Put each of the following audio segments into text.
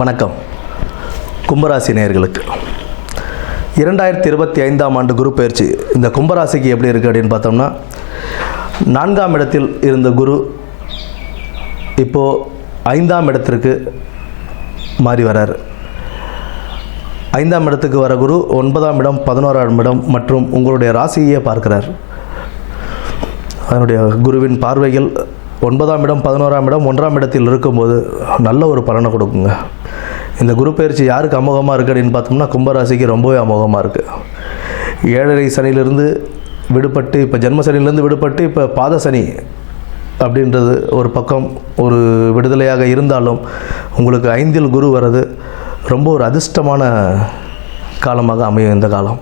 வணக்கம். கும்பராசி நேயர்களுக்கு. இரண்டாயிரத்தி இருபத்தி ஐந்தாம் ஆண்டு குரு பயிற்சி. இந்த கும்பராசிக்கு எப்படி இருக்குது அப்படின்னு பார்த்தோம்னா நான்காம் இடத்தில் இருந்த குரு இப்போது ஐந்தாம் இடத்திற்கு மாறி வரார். ஐந்தாம் இடத்துக்கு வர குரு ஒன்பதாம் இடம் பதினோராம் இடம் மற்றும் உங்களுடைய ராசியை பார்க்கிறார். அதனுடைய குருவின் பார்வைகள் ஒன்பதாம் இடம் பதினோராம் இடம் ஒன்றாம் இடத்தில் இருக்கும்போது நல்ல ஒரு பலனை கொடுக்குங்க. இந்த குரு பயிற்சி யாருக்கு அமோகமாக இருக்குது அப்படின்னு பார்த்தோம்னா கும்பராசிக்கு ரொம்பவே அமோகமாக இருக்குது ஏழரை சனியிலிருந்து விடுபட்டு இப்போ ஜென்ம சனியிலேருந்து விடுபட்டு இப்போ பாத சனி அப்படின்றது ஒரு பக்கம் ஒரு விடுதலையாக இருந்தாலும் உங்களுக்கு ஐந்தில் குரு வர்றது ரொம்ப ஒரு அதிர்ஷ்டமான காலமாக அமையும் இந்த காலம்.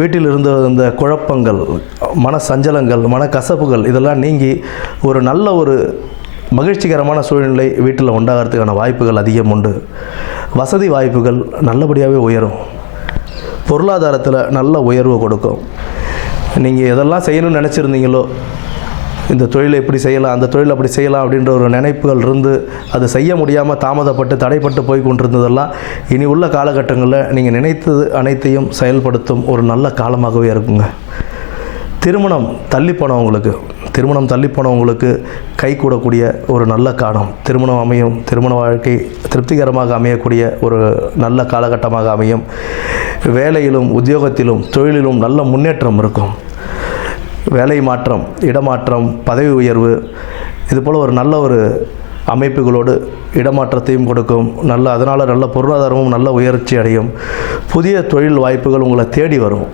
வீட்டில் இருந்த இந்த குழப்பங்கள் மன சஞ்சலங்கள் மன கசப்புகள் இதெல்லாம் நீங்கி ஒரு நல்ல ஒரு மகிழ்ச்சிகரமான சூழ்நிலை வீட்டில் உண்டாகிறதுக்கான வாய்ப்புகள் அதிகம் உண்டு. வசதி வாய்ப்புகள் நல்லபடியாகவே உயரும். பொருளாதாரத்தில் நல்ல உயர்வு கொடுக்கும். நீங்கள் எதெல்லாம் செய்யணும்னு நினச்சிருந்தீங்களோ இந்த தொழிலை இப்படி செய்யலாம் அந்த தொழில் அப்படி செய்யலாம் அப்படின்ற ஒரு நினைப்புகள் இருந்து அது செய்ய முடியாமல் தாமதப்பட்டு தடைப்பட்டு போய் கொண்டிருந்ததெல்லாம் இனி உள்ள காலகட்டங்களில் நீங்கள் நினைத்தது அனைத்தையும் செயல்படுத்தும் ஒரு நல்ல காலமாகவே இருக்குங்க. திருமணம் தள்ளி போனவங்களுக்கு திருமணம் தள்ளி போனவங்களுக்கு கை கூடக்கூடிய ஒரு நல்ல காலம். திருமணம் அமையும் திருமண வாழ்க்கை திருப்திகரமாக அமையக்கூடிய ஒரு நல்ல காலகட்டமாக அமையும். வேலையிலும் உத்தியோகத்திலும் தொழிலிலும் நல்ல முன்னேற்றம் இருக்கும். வேலை மாற்றம் இடமாற்றம் பதவி உயர்வு இது போல் ஒரு நல்ல ஒரு அமைப்புகளோடு இடமாற்றத்தையும் கொடுக்கும். நல்ல அதனால் நல்ல பொருளாதாரமும் நல்ல உயர்ச்சி அடையும். புதிய தொழில் வாய்ப்புகள் உங்களை தேடி வரும்.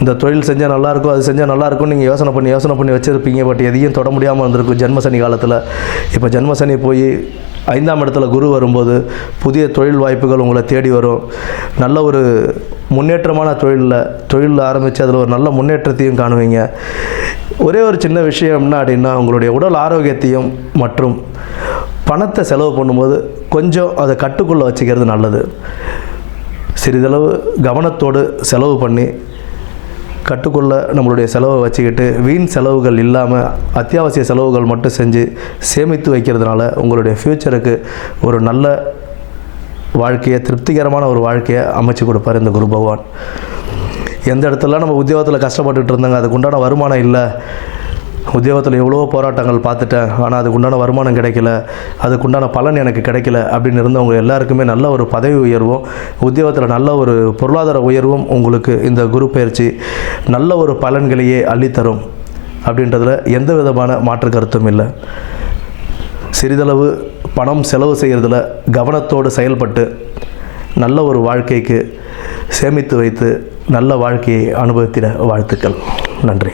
இந்த தொழில் செஞ்சால் நல்லாயிருக்கும் அது செஞ்சால் நல்லாயிருக்கும் நீங்கள் யோசனை பண்ணி யோசனை பண்ணி வச்சுருப்பீங்க. பட் எதையும் தொட முடியாமல் இருந்திருக்கும் ஜென்மசனி காலத்தில். இப்போ ஜென்மசனி போய் ஐந்தாம் இடத்துல குரு வரும்போது புதிய தொழில் வாய்ப்புகள் உங்களை தேடி வரும். நல்ல ஒரு முன்னேற்றமான தொழிலில் தொழிலில் ஆரம்பித்து அதில் ஒரு நல்ல முன்னேற்றத்தையும் காணுவீங்க. ஒரே ஒரு சின்ன விஷயம் என்ன அப்படின்னா உங்களுடைய உடல் ஆரோக்கியத்தையும் மற்றும் பணத்தை செலவு பண்ணும்போது கொஞ்சம் அதை கட்டுக்குள்ளே வச்சுக்கிறது நல்லது. சிறிதளவு கவனத்தோடு செலவு பண்ணி கட்டுக்குள்ள நம்மளுடைய செலவை வச்சுக்கிட்டு வீண் செலவுகள் இல்லாமல் அத்தியாவசிய செலவுகள் மட்டும் செஞ்சு சேமித்து வைக்கிறதுனால உங்களுடைய ஃப்யூச்சருக்கு ஒரு நல்ல வாழ்க்கையை திருப்திகரமான ஒரு வாழ்க்கையை அமைச்சு கொடுப்பார் இந்த குரு பகவான். எந்த இடத்துல நம்ம உத்தியோகத்தில் கஷ்டப்பட்டுட்டு இருந்தாங்க அதுக்குண்டான வருமானம் இல்லை. உத்தியோகத்தில் எவ்வளவோ போராட்டங்கள் பார்த்துட்டேன். ஆனால் அதுக்கு உண்டான வருமானம் கிடைக்கல. அதுக்கு உண்டான பலன் எனக்கு கிடைக்கல அப்படின்னு இருந்தவங்க எல்லாருக்குமே நல்ல ஒரு பதவி உயர்வும் உத்தியோகத்தில் நல்ல ஒரு பொருளாதார உயர்வும் உங்களுக்கு இந்த குரு பயிற்சி நல்ல ஒரு பலன்களையே அள்ளித்தரும் அப்படின்றதில் எந்த விதமான மாற்று கருத்தும் இல்லை. சிறிதளவு பணம் செலவு செய்கிறதுல கவனத்தோடு செயல்பட்டு நல்ல ஒரு வாழ்க்கைக்கு சேமித்து வைத்து நல்ல வாழ்க்கையை அனுபவித்திட வாழ்த்துக்கள். நன்றி.